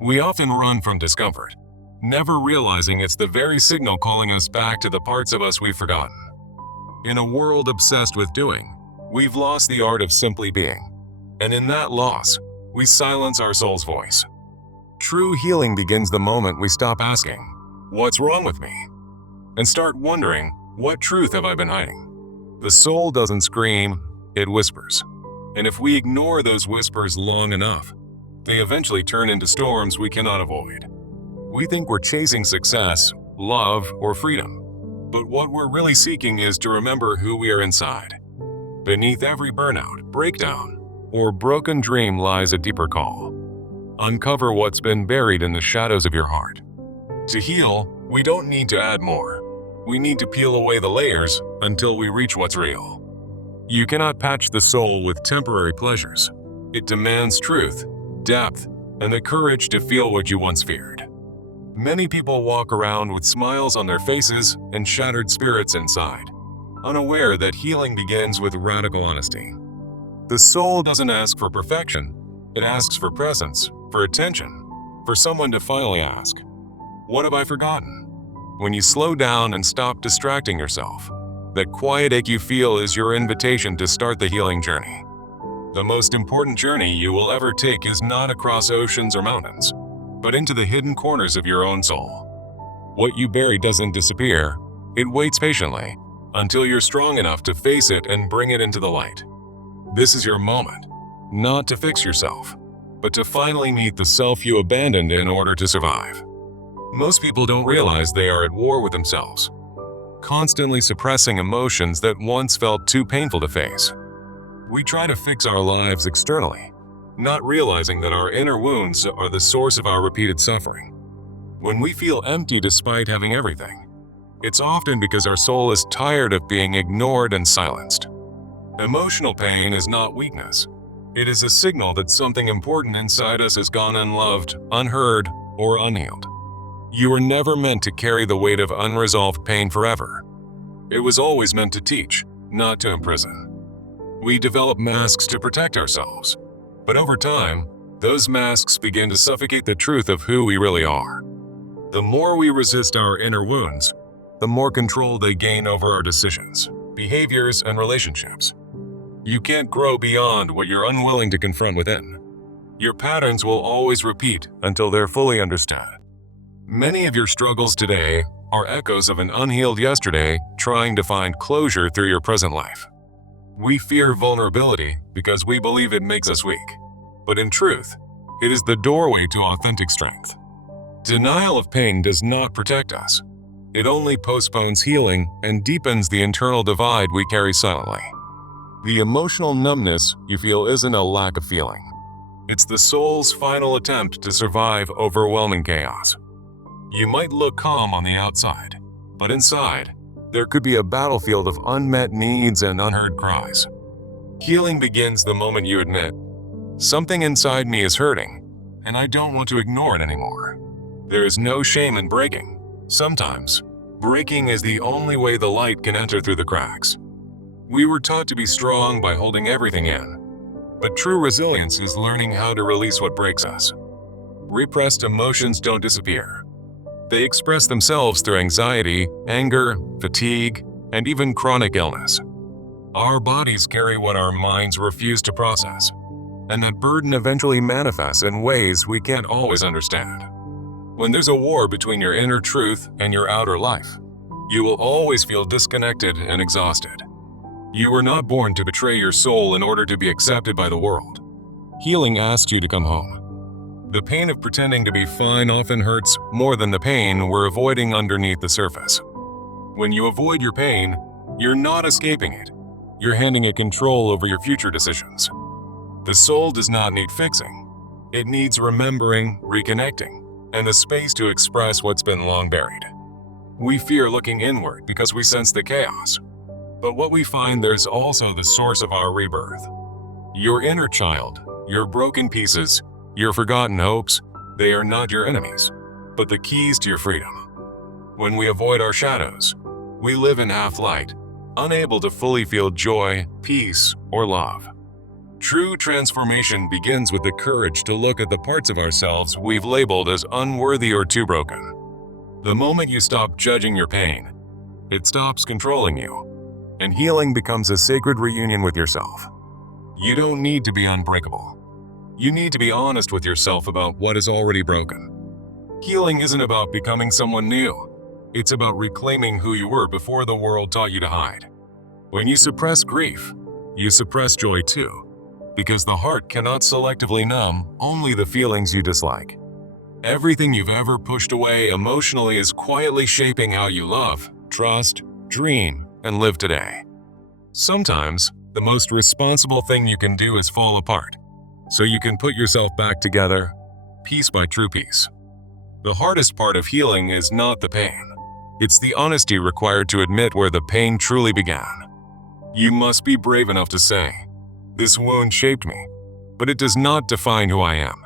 We often run from discomfort, never realizing it's the very signal calling us back to the parts of us we've forgotten. In a world obsessed with doing, we've lost the art of simply being. And in that loss, we silence our soul's voice. True healing begins the moment we stop asking, "What's wrong with me?" and start wondering, "What truth have I been hiding?" The soul doesn't scream, it whispers. And if we ignore those whispers long enough, they eventually turn into storms we cannot avoid. We think we're chasing success, love, or freedom. But what we're really seeking is to remember who we are inside. Beneath every burnout, breakdown, or broken dream lies a deeper call. Uncover what's been buried in the shadows of your heart. To heal, we don't need to add more. We need to peel away the layers until we reach what's real. You cannot patch the soul with temporary pleasures. It demands truth, depth, and the courage to feel what you once feared. Many people walk around with smiles on their faces and shattered spirits inside, unaware that healing begins with radical honesty. The soul doesn't ask for perfection, it asks for presence, for attention, for someone to finally ask, "What have I forgotten?" When you slow down and stop distracting yourself, that quiet ache you feel is your invitation to start the healing journey. The most important journey you will ever take is not across oceans or mountains, but into the hidden corners of your own soul. What you bury doesn't disappear, it waits patiently until you're strong enough to face it and bring it into the light. This is your moment, not to fix yourself, but to finally meet the self you abandoned in order to survive. Most people don't realize they are at war with themselves, constantly suppressing emotions that once felt too painful to face. We try to fix our lives externally, not realizing that our inner wounds are the source of our repeated suffering. When we feel empty despite having everything, it's often because our soul is tired of being ignored and silenced. Emotional pain is not weakness. It is a signal that something important inside us has gone unloved, unheard, or unhealed. You were never meant to carry the weight of unresolved pain forever. It was always meant to teach, not to imprison. We develop masks to protect ourselves, but over time, those masks begin to suffocate the truth of who we really are. The more we resist our inner wounds, the more control they gain over our decisions, behaviors, and relationships. You can't grow beyond what you're unwilling to confront within. Your patterns will always repeat until they're fully understood. Many of your struggles today are echoes of an unhealed yesterday trying to find closure through your present life. We fear vulnerability because we believe it makes us weak. But in truth, it is the doorway to authentic strength. Denial of pain does not protect us. It only postpones healing and deepens the internal divide we carry silently. The emotional numbness you feel isn't a lack of feeling. It's the soul's final attempt to survive overwhelming chaos. You might look calm on the outside, but inside, there could be a battlefield of unmet needs and unheard cries. Healing begins the moment you admit, "Something inside me is hurting, and I don't want to ignore it anymore." There is no shame in breaking. Sometimes, breaking is the only way the light can enter through the cracks. We were taught to be strong by holding everything in, but true resilience is learning how to release what breaks us. Repressed emotions don't disappear. They express themselves through anxiety, anger, fatigue, and even chronic illness. Our bodies carry what our minds refuse to process, and that burden eventually manifests in ways we can't always understand. When there's a war between your inner truth and your outer life, you will always feel disconnected and exhausted. You were not born to betray your soul in order to be accepted by the world. Healing asks you to come home. The pain of pretending to be fine often hurts more than the pain we're avoiding underneath the surface. When you avoid your pain, you're not escaping it. You're handing it control over your future decisions. The soul does not need fixing. It needs remembering, reconnecting, and the space to express what's been long buried. We fear looking inward because we sense the chaos. But what we find, there's also the source of our rebirth. Your inner child, your broken pieces, your forgotten hopes, they are not your enemies, but the keys to your freedom. When we avoid our shadows, we live in half light, unable to fully feel joy, peace, or love. True transformation begins with the courage to look at the parts of ourselves we've labeled as unworthy or too broken. The moment you stop judging your pain, it stops controlling you, and healing becomes a sacred reunion with yourself. You don't need to be unbreakable. You need to be honest with yourself about what is already broken. Healing isn't about becoming someone new. It's about reclaiming who you were before the world taught you to hide. When you suppress grief, you suppress joy too, because the heart cannot selectively numb only the feelings you dislike. Everything you've ever pushed away emotionally is quietly shaping how you love, trust, dream, and live today. Sometimes, the most responsible thing you can do is fall apart, so you can put yourself back together, piece by true piece. The hardest part of healing is not the pain. It's the honesty required to admit where the pain truly began. You must be brave enough to say, "This wound shaped me, but it does not define who I am."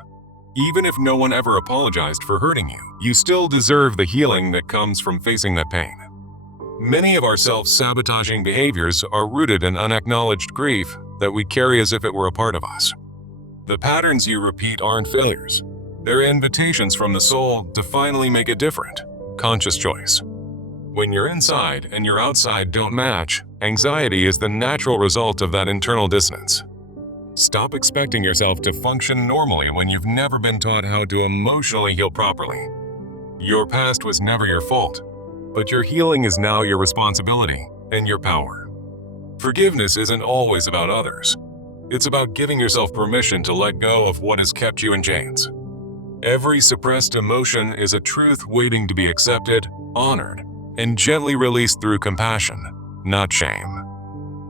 Even if no one ever apologized for hurting you, you still deserve the healing that comes from facing that pain. Many of our self-sabotaging behaviors are rooted in unacknowledged grief that we carry as if it were a part of us. The patterns you repeat aren't failures. They're invitations from the soul to finally make a different, conscious choice. When your inside and your outside don't match, anxiety is the natural result of that internal dissonance. Stop expecting yourself to function normally when you've never been taught how to emotionally heal properly. Your past was never your fault, but your healing is now your responsibility and your power. Forgiveness isn't always about others. It's about giving yourself permission to let go of what has kept you in chains. Every suppressed emotion is a truth waiting to be accepted, honored, and gently released through compassion, not shame.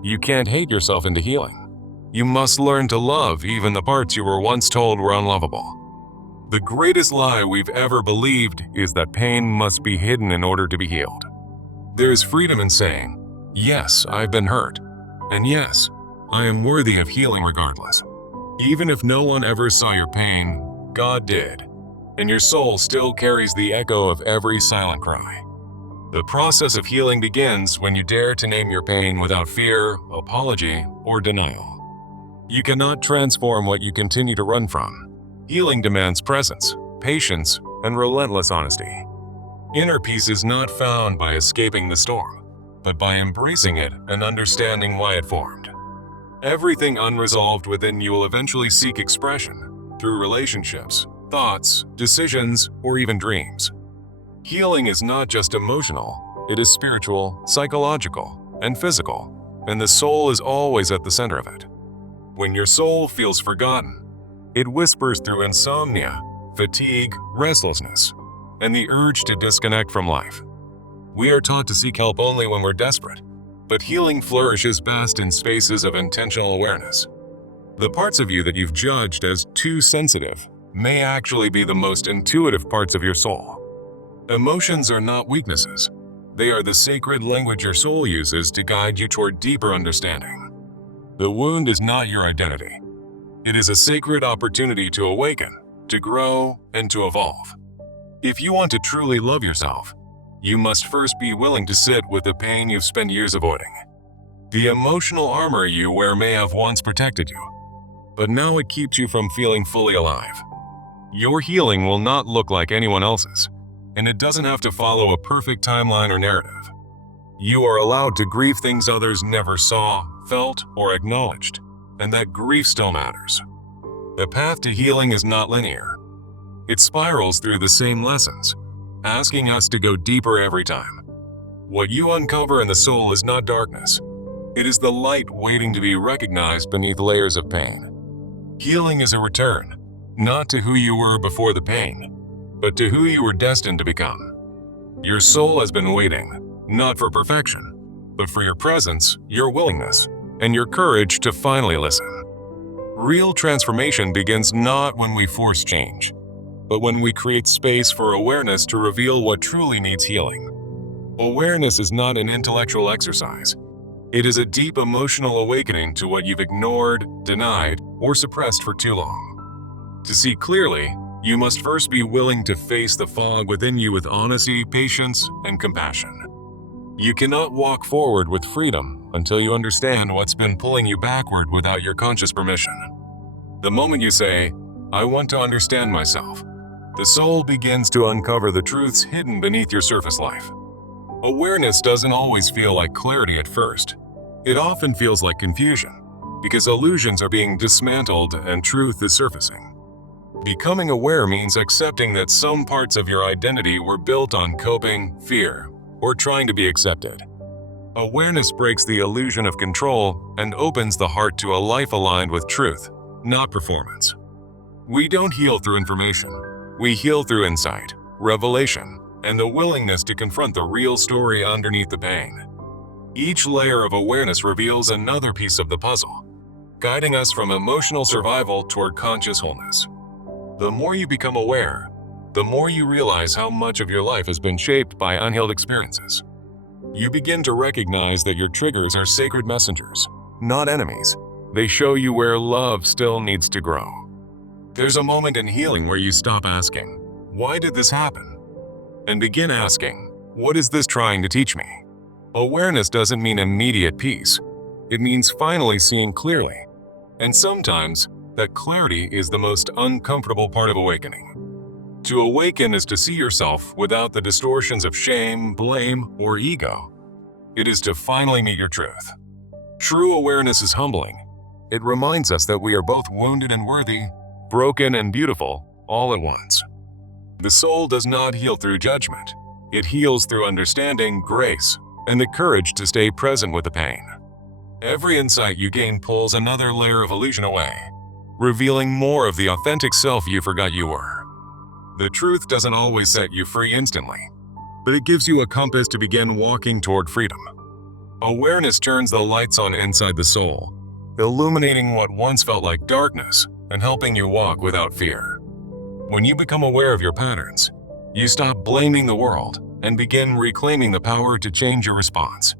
You can't hate yourself into healing. You must learn to love even the parts you were once told were unlovable. The greatest lie we've ever believed is that pain must be hidden in order to be healed. There is freedom in saying, "Yes, I've been hurt," and "Yes, I am worthy of healing regardless." Even if no one ever saw your pain, God did, and your soul still carries the echo of every silent cry. The process of healing begins when you dare to name your pain without fear, apology, or denial. You cannot transform what you continue to run from. Healing demands presence, patience, and relentless honesty. Inner peace is not found by escaping the storm, but by embracing it and understanding why it formed. Everything unresolved within you will eventually seek expression through relationships, thoughts, decisions, or even dreams. Healing is not just emotional, it is spiritual, psychological, and physical, and the soul is always at the center of it. When your soul feels forgotten, it whispers through insomnia, fatigue, restlessness, and the urge to disconnect from life. We are taught to seek help only when we're desperate, but healing flourishes best in spaces of intentional awareness. The parts of you that you've judged as too sensitive may actually be the most intuitive parts of your soul. Emotions are not weaknesses. They are the sacred language your soul uses to guide you toward deeper understanding. The wound is not your identity. It is a sacred opportunity to awaken, to grow, and to evolve. If you want to truly love yourself, you must first be willing to sit with the pain you've spent years avoiding. The emotional armor you wear may have once protected you, but now it keeps you from feeling fully alive. Your healing will not look like anyone else's, and it doesn't have to follow a perfect timeline or narrative. You are allowed to grieve things others never saw, felt, or acknowledged, and that grief still matters. The path to healing is not linear. It spirals through the same lessons, asking us to go deeper every time. What you uncover in the soul is not darkness. It is the light waiting to be recognized beneath layers of pain. Healing is a return, not to who you were before the pain, but to who you were destined to become. Your soul has been waiting, not for perfection, but for your presence, your willingness, and your courage to finally listen. Real transformation begins not when we force change, but when we create space for awareness to reveal what truly needs healing. Awareness is not an intellectual exercise. It is a deep emotional awakening to what you've ignored, denied, or suppressed for too long. To see clearly, you must first be willing to face the fog within you with honesty, patience, and compassion. You cannot walk forward with freedom until you understand what's been pulling you backward without your conscious permission. The moment you say, "I want to understand myself," the soul begins to uncover the truths hidden beneath your surface life. Awareness doesn't always feel like clarity at first. It often feels like confusion, because illusions are being dismantled and truth is surfacing. Becoming aware means accepting that some parts of your identity were built on coping, fear, or trying to be accepted. Awareness breaks the illusion of control and opens the heart to a life aligned with truth, not performance. We don't heal through information. We heal through insight, revelation, and the willingness to confront the real story underneath the pain. Each layer of awareness reveals another piece of the puzzle, guiding us from emotional survival toward conscious wholeness. The more you become aware, the more you realize how much of your life has been shaped by unhealed experiences. You begin to recognize that your triggers are sacred messengers, not enemies. They show you where love still needs to grow. There's a moment in healing where you stop asking, "Why did this happen?" and begin asking, "What is this trying to teach me?" Awareness doesn't mean immediate peace. It means finally seeing clearly. And sometimes, that clarity is the most uncomfortable part of awakening. To awaken is to see yourself without the distortions of shame, blame, or ego. It is to finally meet your truth. True awareness is humbling. It reminds us that we are both wounded and worthy, broken and beautiful, all at once. The soul does not heal through judgment. It heals through understanding, grace, and the courage to stay present with the pain. Every insight you gain pulls another layer of illusion away, revealing more of the authentic self you forgot you were. The truth doesn't always set you free instantly, but it gives you a compass to begin walking toward freedom. Awareness turns the lights on inside the soul, illuminating what once felt like darkness and helping you walk without fear. When you become aware of your patterns, you stop blaming the world and begin reclaiming the power to change your response.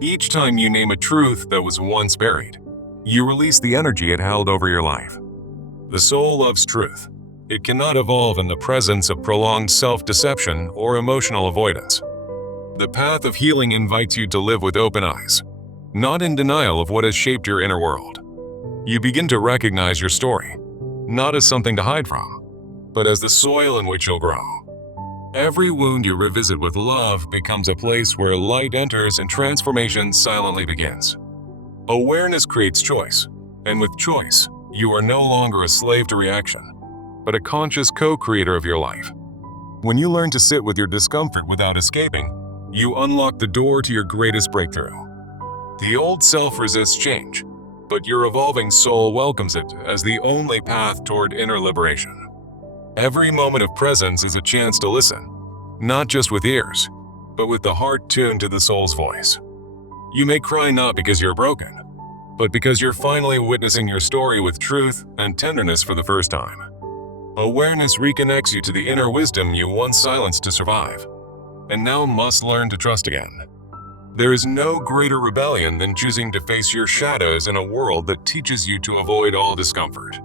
Each time you name a truth that was once buried, you release the energy it held over your life. The soul loves truth. It cannot evolve in the presence of prolonged self-deception or emotional avoidance. The path of healing invites you to live with open eyes, not in denial of what has shaped your inner world. You begin to recognize your story, not as something to hide from, but as the soil in which you'll grow. Every wound you revisit with love becomes a place where light enters and transformation silently begins. Awareness creates choice, and with choice, you are no longer a slave to reaction, but a conscious co-creator of your life. When you learn to sit with your discomfort without escaping, you unlock the door to your greatest breakthrough. The old self resists change, but your evolving soul welcomes it as the only path toward inner liberation. Every moment of presence is a chance to listen, not just with ears, but with the heart tuned to the soul's voice. You may cry not because you're broken, but because you're finally witnessing your story with truth and tenderness for the first time. Awareness reconnects you to the inner wisdom you once silenced to survive, and now must learn to trust again. There is no greater rebellion than choosing to face your shadows in a world that teaches you to avoid all discomfort.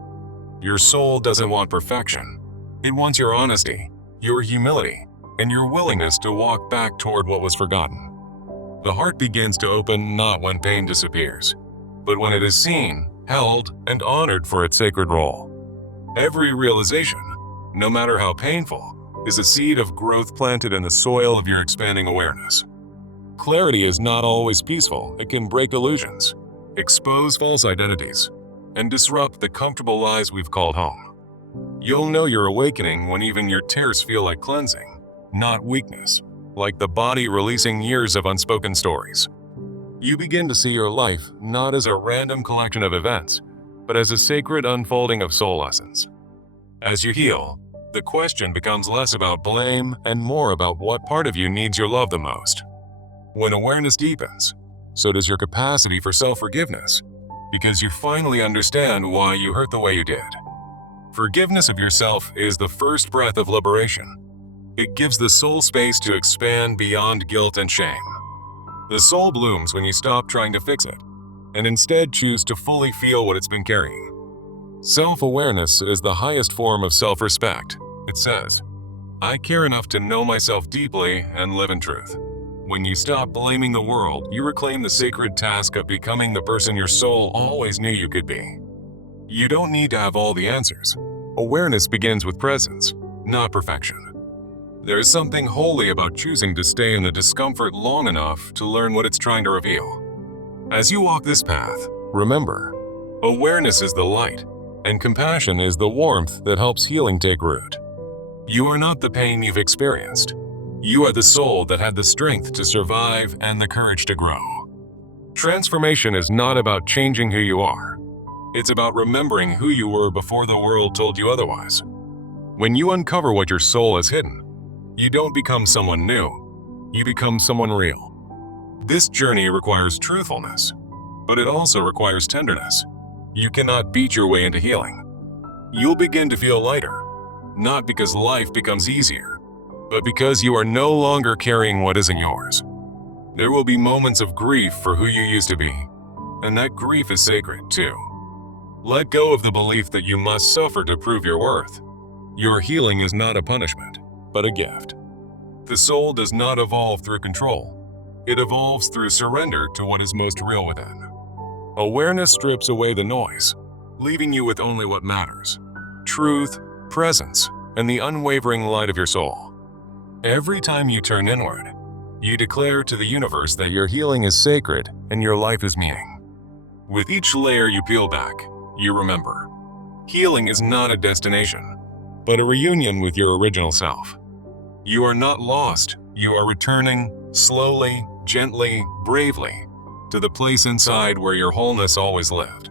Your soul doesn't want perfection. It wants your honesty, your humility, and your willingness to walk back toward what was forgotten. The heart begins to open not when pain disappears, but when it is seen, held, and honored for its sacred role. Every realization, no matter how painful, is a seed of growth planted in the soil of your expanding awareness. Clarity is not always peaceful. It can break illusions, expose false identities, and disrupt the comfortable lies we've called home. You'll know you're awakening when even your tears feel like cleansing, not weakness, like the body releasing years of unspoken stories. You begin to see your life not as a random collection of events, but as a sacred unfolding of soul lessons. As you heal, the question becomes less about blame and more about what part of you needs your love the most. When awareness deepens, so does your capacity for self-forgiveness, because you finally understand why you hurt the way you did. Forgiveness of yourself is the first breath of liberation. It gives the soul space to expand beyond guilt and shame. The soul blooms when you stop trying to fix it, and instead choose to fully feel what it's been carrying. Self-awareness is the highest form of self-respect. It says, "I care enough to know myself deeply and live in truth." When you stop blaming the world, you reclaim the sacred task of becoming the person your soul always knew you could be. You don't need to have all the answers. Awareness begins with presence, not perfection. There is something holy about choosing to stay in the discomfort long enough to learn what it's trying to reveal. As you walk this path, remember, awareness is the light, and compassion is the warmth that helps healing take root. You are not the pain you've experienced. You are the soul that had the strength to survive and the courage to grow. Transformation is not about changing who you are. It's about remembering who you were before the world told you otherwise. When you uncover what your soul has hidden, you don't become someone new. You become someone real. This journey requires truthfulness, but it also requires tenderness. You cannot beat your way into healing. You'll begin to feel lighter, not because life becomes easier, but because you are no longer carrying what isn't yours. There will be moments of grief for who you used to be, and that grief is sacred too. Let go of the belief that you must suffer to prove your worth. Your healing is not a punishment, but a gift. The soul does not evolve through control. It evolves through surrender to what is most real within. Awareness strips away the noise, leaving you with only what matters: truth, presence, and the unwavering light of your soul. Every time you turn inward, you declare to the universe that your healing is sacred and your life is meaning. With each layer you peel back, you remember, healing is not a destination, but a reunion with your original self. You are not lost. You are returning, slowly, gently, bravely, to the place inside where your wholeness always lived.